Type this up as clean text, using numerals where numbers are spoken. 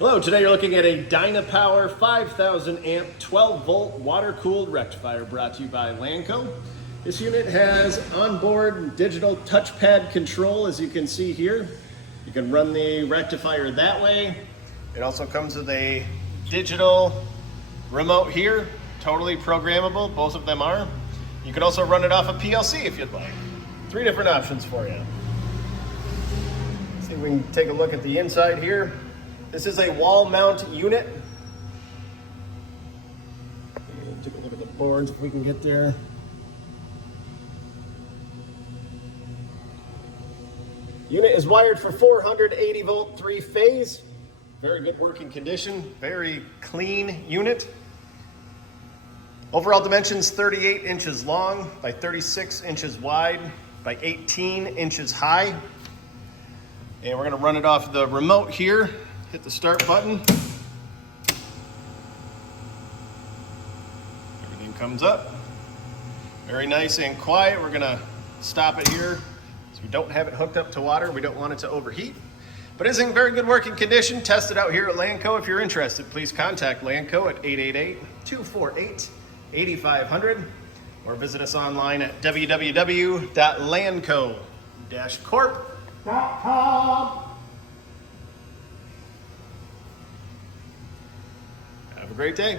Hello, today you're looking at a Dynapower 5000 amp 12 volt water cooled rectifier brought to you by Lanco. This unit has onboard digital touchpad control, as you can see here. You can run the rectifier that way. It also comes with a digital remote here, totally programmable, both of them are. You can also run it off a PLC if you'd like. 3 different options for you. Let's see if we can take a look at the inside here. This is a wall mount unit. Take a look at the boards if we can get there. Unit is wired for 480 volt 3-phase. Very good working condition, very clean unit. Overall dimensions 38 inches long by 36 inches wide by 18 inches high. And we're gonna run it off the remote here. Hit the start button. Everything comes up. Very nice and quiet. We're gonna stop it here. So we don't have it hooked up to water. We don't want it to overheat. But it's in very good working condition. Test it out here at Lanco. If you're interested, please contact Lanco at 888-248-8500 or visit us online at www.lanco-corp.com. Have a great day.